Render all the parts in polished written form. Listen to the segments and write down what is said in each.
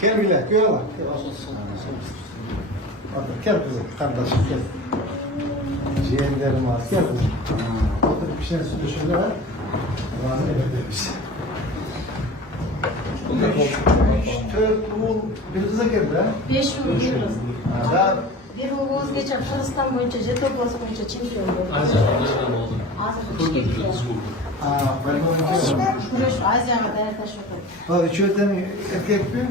Gel bile, gel lan. Gel kızım, kardeşim gel. Ciğerlerim var, gel kızım. Otur bir şey sütü şöyle var. Allah'ın emredeyiz. Bir kıza geldi ha? 5 yıl bir kız. Daha Bir oğuz geçen Kırgızistan boyunca, Jetoplası boyunca çempiyon oldu. Azerbaycan Bişkek'te. benim onun Kureş Asya'ma dayantaş yok. Daha üçünden erkek mi?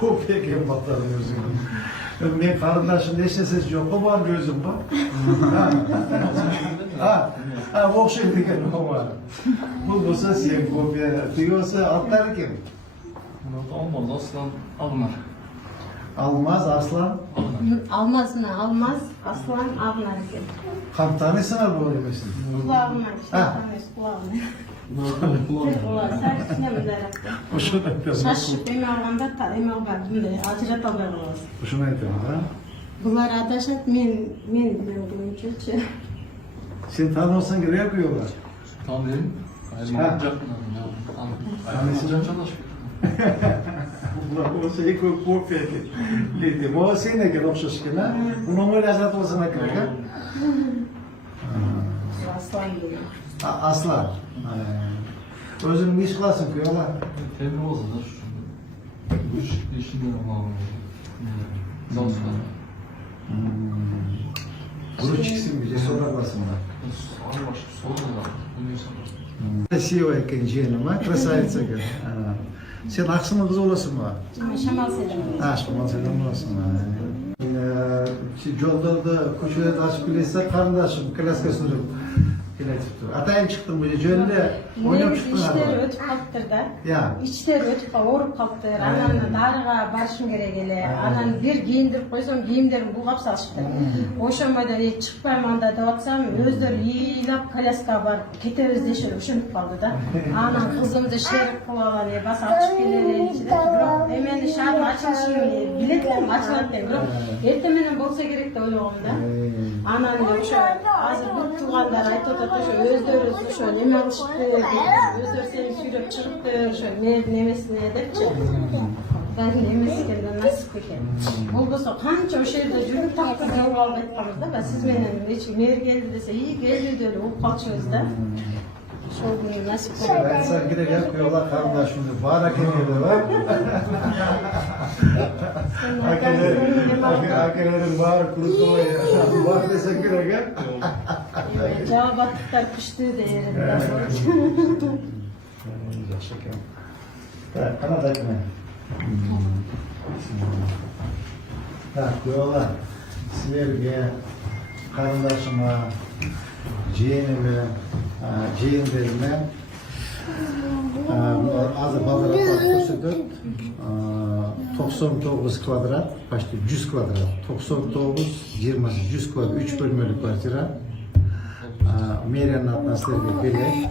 Kopya gibi batarım gözüm. Ben kardeşim neşesiz yok ama gözüm bak. Ha, o şey diken o var. Bu olsa sen kopya diyorsa atlar kim? Olmaz aslan alınır. Almaz aslan. Almazını almaz, aslan avlar ki. Kaptanısın abi öyle misin? Kulağına işte, Ha. kulağına. Kulağına, sen ne mi dayanıktı? Hoşuna etmez. Şaşıp emi alganda, emi alganda, acıra tabi olmaz. Hoşuna etmez ha? Bunlar adaşat, men boyunca. Sen tanıyorsan ki yapıyorlar. Tanıyın. Ha. Bu şey kopya ki. Lidi. Bu şey ne ki okşaş ki ne? Bunun öyle azat olsun ne kadar? Aslan gibi. Aslan. Özünün iş kılasın ki yola. Temin olsadır. Bu işinden ama. Zaten. Bunu çıksın bir de sonra basınlar. Sonra başka sonra da. Сила кенженім, красавица кыз. Sen Aksu'nun kızı olasın mı? Şamal Selim. Şamal Selim olasın. Yolda da koşuya taşıp bilirse kardeşim klaska sürüp geletipti. Atayın çıktım bu jönde oynap çıktın İşleri abi. ötüp kaptır da. Ya. İçleri ötüp orup kaptır. Ananın darığa barışım gerek ele. Anan bir giyindirip koysam giyimlerim bulgap salıştı. Oşamada çıkpayım anda dağıtsam özleri yiyilap kalaska var. Kete özdeşir üşünüp kaldı da. Anan kızımdı şerik kulalarına bas açıp gelirler içinde. Hemen şarkı açılışım biletlerim açılan diye. Ertemenen bolsa gerek de öyle oldu. Anan da şu azır bu tuğanlar ayıt otatı şu özleri şu neme alışıp özleri seni sürüp çıkıp şu nemesine edip çık. Ben nemesi kendine nasıl koyayım? Olmasa kança o şeyde yürüp taktı yol aldı etmemizde. Ben siz benim için ner geldi dese iyi geldi diyor o kalçağızda. Şu günü nasıl koyayım? Ben sen gidip yapıyorlar kardeşimde. Barak ediyorlar var. Akelerin bağır kurusu var ya. Bak desen gerek ya. Cevap attıklar pişti de yerinde. Güzel şeker. Evet, Kanada ekmeği. Diyorlar, sizlerge, kardeşime, ciğenime, ciğenlerime azı bazıra koşudur. 99 kvadrat, başta 100 kvadrat, 99, 20, 100 kvadrat, 3 bölmeli kvartira. Meriyanın atmosferine belek.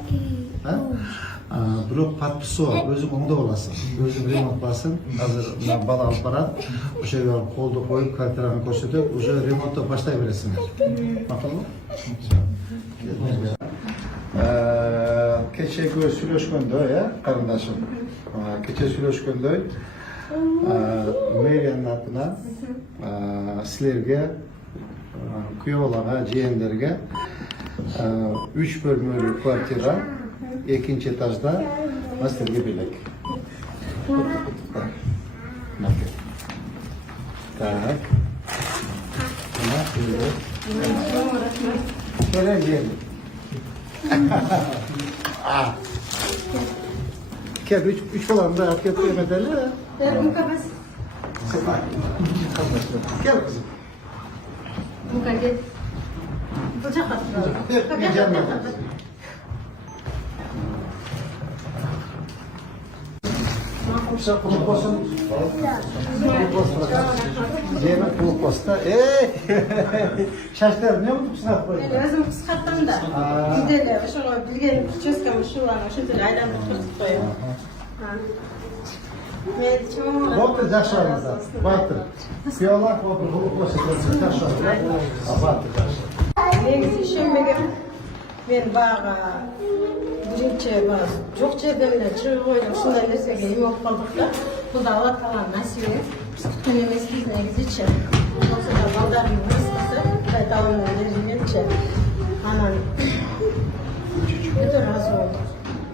Bırak patpısı var, özüm onda olasın. Özüm remont basın, hazır bal alıp baran. O şeyi alıp kolda koyup kvartiranı koşutup, o remontta başlayıveresinler. Bakalım. Keçe göğü süloşkondoy ya, karındaşım. Keçe süloşkondoy. Meriyanın adına sizlerge, kuyoğlana, ciğenlerge 3 bölümlü kvartira, ikinci etajda masterge bilek. Tak. Şöyle diyelim. Gel, üç falan da erkek yemedeli. Verin kafası. Gel kızım. Bu kadar. Bıçak atıyor. Yiyeceğim ben. Kuşak kulüposun. Yemek kulüposta. Şaşlar ne oldu bu sınav koydu? Ben özüm kıskattım da. Gidelim. Şunu bilgen çözkem şu an şu tür aydan tutup koyuyorum. Baktır yaşlarımızda. Baktır. Kıyarlar baktır. Kulüposu. Yaşlarımızda. Baktır yaşlar. Neyse işim ben bağa birinci çok çevremle çıkıyorum. Şundan nersege yemek kaldık da. Бұл да Алла Тағаланың нәсібі. Біз күткен емеспіз негізі. Осы да балдарының ыстысы, қайталанған дәрежеметші. Анан өте разы болдық.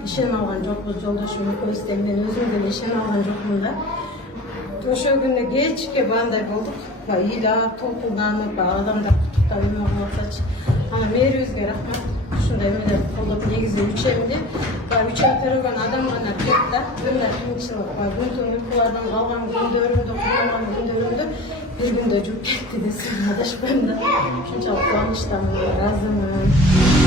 Ишен алған жоқпыз, жолдашым екеумізден, мен өзім де ишен алған жоқпын да. Ошо күні кечке бандай болдық. Илап, толқынданып, адамдар құттықтап еме қылсачы. Ана мээрибизге рахмат. Ушундай эмелерди колдоп негизи үчемди. Үчем төрөгөн адам гана билет да. Мына кийинчилик күндүн уйкулардан калган күндөрүмдү, кыйналган күндөрүмдү бир күндө жууп кетти десем адашпайм да. Ушунчалык кубанычтамын, ыраазымын.